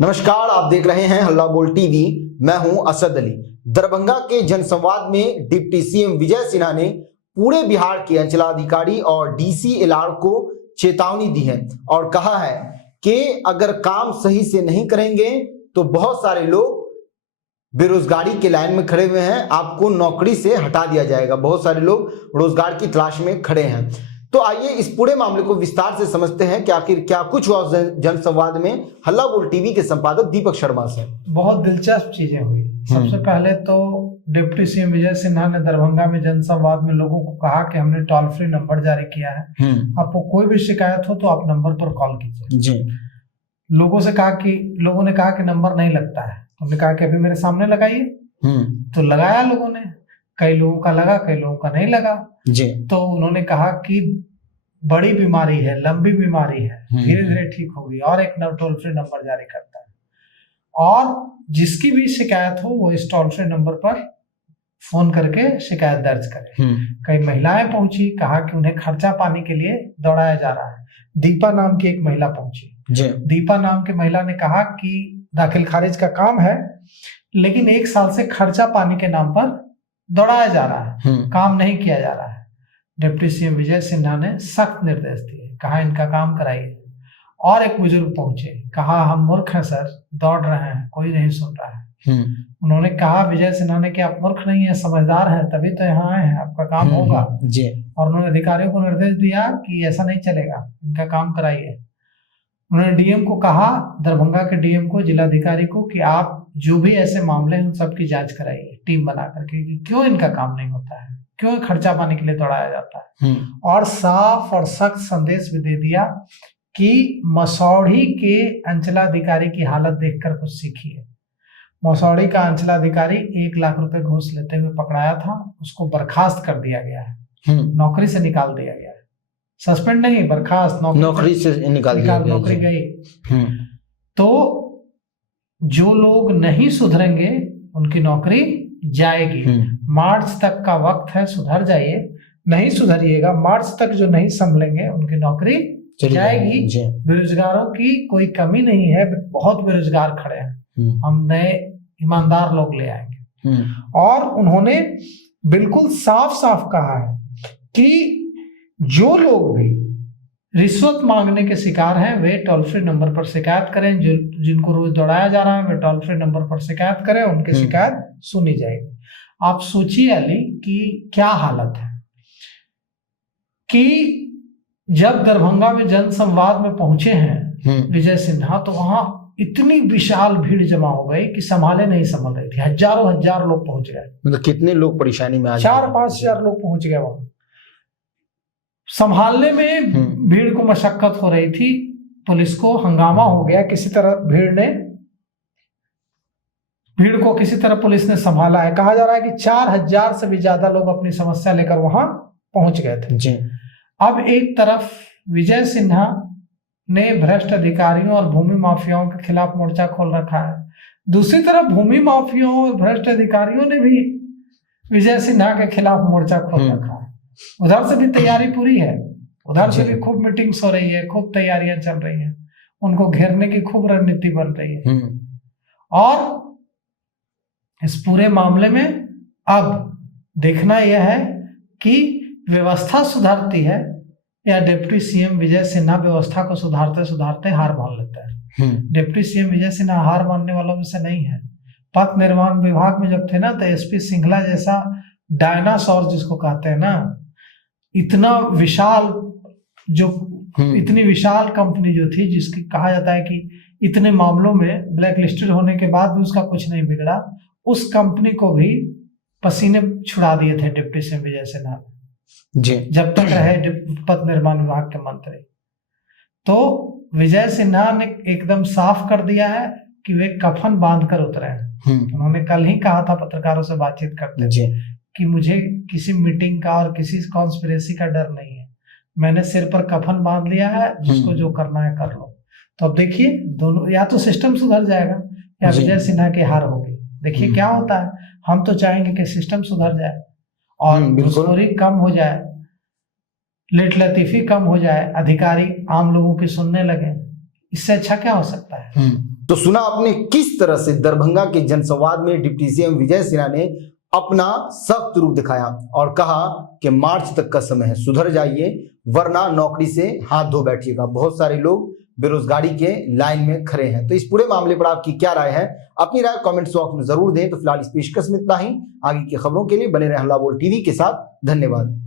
नमस्कार, आप देख रहे हैं हल्ला बोल टीवी। मैं हूं असद अली। दरभंगा के जनसंवाद में डिप्टी सीएम विजय सिन्हा ने पूरे बिहार के अंचलाधिकारी और डीसी एलआर को चेतावनी दी है और कहा है कि अगर काम सही से नहीं करेंगे तो बहुत सारे लोग बेरोजगारी के लाइन में खड़े हुए हैं, आपको नौकरी से हटा दिया जाएगा। बहुत सारे लोग रोजगार की तलाश में खड़े हैं। तो आइए इस पूरे मामले को विस्तार से समझते हैं कि आखिर क्या कुछ हुआ जनसंवाद में। हल्ला बोल टीवी के संपादक दीपक शर्मा से बहुत दिलचस्प चीजें हुई। सबसे पहले तो डिप्टी सीएम विजय सिन्हा ने दरभंगा में जनसंवाद में लोगों को कहा कि हमने टोल फ्री नंबर जारी किया है, आपको कोई भी शिकायत हो तो आप नंबर पर कॉल कीजिए जी। लोगों ने कहा कि नंबर नहीं लगता है, तो हमने कहा कि अभी मेरे सामने लगाइए, तो लगाया लोगों ने। कई लोगों का लगा, कई लोगों का नहीं लगा जी। तो उन्होंने कहा कि बड़ी बीमारी है, लंबी बीमारी है, धीरे धीरे ठीक होगी और एक टोल फ्री नंबर जारी करता है और जिसकी भी शिकायत हो वो इस टोल फ्री नंबर पर फोन करके शिकायत दर्ज करे। कई महिलाएं पहुंची, कहा कि उन्हें खर्चा पाने के लिए दौड़ाया जा रहा है। दीपा नाम की एक महिला पहुंची जी। दीपा नाम की महिला ने कहा कि दाखिल खारिज का काम है लेकिन 1 साल से खर्चा पाने के नाम पर दौड़ाया जा रहा है, काम नहीं किया जा रहा है। डिप्टी सीएम विजय सिन्हा ने सख्त निर्देश दिए, कहा इनका काम कराइए। और एक बुजुर्ग पहुंचे, कहा हम मूर्ख हैं सर, दौड़ रहे हैं, कोई नहीं सुन रहा है। उन्होंने कहा विजय सिन्हा ने कि आप मूर्ख नहीं है, समझदार हैं, तभी तो यहाँ आए हैं, आपका काम होगा जी। और उन्होंने अधिकारियों को निर्देश दिया कि ऐसा नहीं चलेगा, इनका काम कराइए। उन्होंने डीएम को कहा, दरभंगा के डीएम को, जिलाधिकारी को, कि आप जो भी ऐसे मामले हैं उन सबकी जांच कराइए टीम बना करके कि क्यों इनका काम नहीं होता है, क्यों खर्चा पाने के लिए दौड़ाया जाता है। और साफ और सख्त संदेश भी दे दिया कि मसौढ़ी के अंचलाधिकारी की हालत देखकर कुछ सीखिए। मसौढ़ी का अंचलाधिकारी 1 लाख रुपए घूस लेते हुए पकड़ाया था, उसको बर्खास्त कर दिया गया है, नौकरी से निकाल दिया गया है। सस्पेंड नहीं, बर्खास्त, नौकरी से निकाल नौकरी गई। तो जो लोग नहीं सुधरेंगे उनकी नौकरी जाएगी। मार्च तक का वक्त है, सुधर जाइए। नहीं सुधरिएगा, मार्च तक जो नहीं संभलेंगे उनकी नौकरी जाएगी। बेरोजगारों की कोई कमी नहीं है, बहुत बेरोजगार खड़े हैं, हम नए ईमानदार लोग ले आएंगे। और उन्होंने बिल्कुल साफ साफ कहा है कि जो लोग भी रिश्वत मांगने के शिकार हैं वे टोल फ्री नंबर पर शिकायत करें। जो जिनको रोज दौड़ाया जा रहा है वे टोल फ्री नंबर पर शिकायत करें, उनकी शिकायत सुनी जाएगी। आप सोचिए अली कि क्या हालत है कि जब दरभंगा में जनसंवाद में पहुंचे हैं विजय सिन्हा, तो वहां इतनी विशाल भीड़ जमा हो गई कि संभाले नहीं संभल रही थी। हजार लोग पहुंच गए। मतलब कितने लोग परेशानी में? 4-5 हजार लोग पहुंच गए वहां। संभालने में भीड़ को मशक्कत हो रही थी, पुलिस को हंगामा हो गया। किसी तरह भीड़ को किसी तरह पुलिस ने संभाला है। कहा जा रहा है कि 4000 से भी ज्यादा लोग अपनी समस्या लेकर वहां पहुंच गए थे जी। अब एक तरफ विजय सिन्हा ने भ्रष्ट अधिकारियों और भूमि माफियाओं के खिलाफ मोर्चा खोल रखा है, दूसरी तरफ भूमि माफियाओं और भ्रष्ट अधिकारियों ने भी विजय सिन्हा के खिलाफ मोर्चा खोल रखा है। उधर से भी तैयारी पूरी है, उधर से भी खूब मीटिंग्स हो रही है, खूब तैयारियां चल रही हैं, उनको घेरने की खूब रणनीति बन रही है। और इस पूरे मामले में अब देखना यह है कि व्यवस्था सुधरती है या डिप्टी सीएम विजय सिन्हा व्यवस्था को सुधारते सुधारते हार मान लेता है। डिप्टी सीएम विजय सिन्हा हार मानने वालों में से नहीं है। पथ निर्माण विभाग में जब थे ना, तो एसपी सिंघला जैसा डायनासोर जिसको कहते हैं ना, इतना विशाल इतनी विशाल कंपनी जो थी, जिसकी कहा जाता है कि इतने मामलों में ब्लैक लिस्टेड होने के बाद भी उसका कुछ नहीं बिगड़ा, उस कंपनी को भी पसीने छुड़ा दिए थे डिप्टी सीएम विजय सिन्हा जी, जब तक रहे पथ निर्माण विभाग के मंत्री। तो विजय सिन्हा ने एकदम साफ कर दिया है कि वे कफन बांध कर उतरे हैं। उन्होंने कल ही कहा था पत्रकारों से बातचीत करते जी कि मुझे किसी मीटिंग का और किसी कॉन्स्पिरेसी का डर नहीं है, मैंने सिर पर कफन बांध लिया है, जिसको जो करना है कर लो। तो अब देखिए, दोनों, या तो सिस्टम सुधर जाएगा या विजय सिन्हा की हार होगी। देखिए क्या होता है। हम तो चाहेंगे कि सिस्टम सुधर जाए और घूसखोरी कम हो जाए, लेट लतीफी कम हो जाए, अधिकारी आम लोगों की सुनने लगे। इससे अच्छा क्या हो सकता है। तो सुना आपने किस तरह से दरभंगा के जनसंवाद में डिप्टी सीएम विजय सिन्हा ने अपना सख्त रूप दिखाया और कहा कि मार्च तक का समय है, सुधर जाइए वरना नौकरी से हाथ धो बैठिएगा। बहुत सारे लोग बेरोजगारी के लाइन में खड़े हैं। तो इस पूरे मामले पर आपकी क्या राय है? अपनी राय कमेंट्स बॉक्स में जरूर दें। तो फिलहाल इस पेशकश में इतना ही। आगे की खबरों के लिए बने रहें हल्ला बोल टीवी के साथ। धन्यवाद।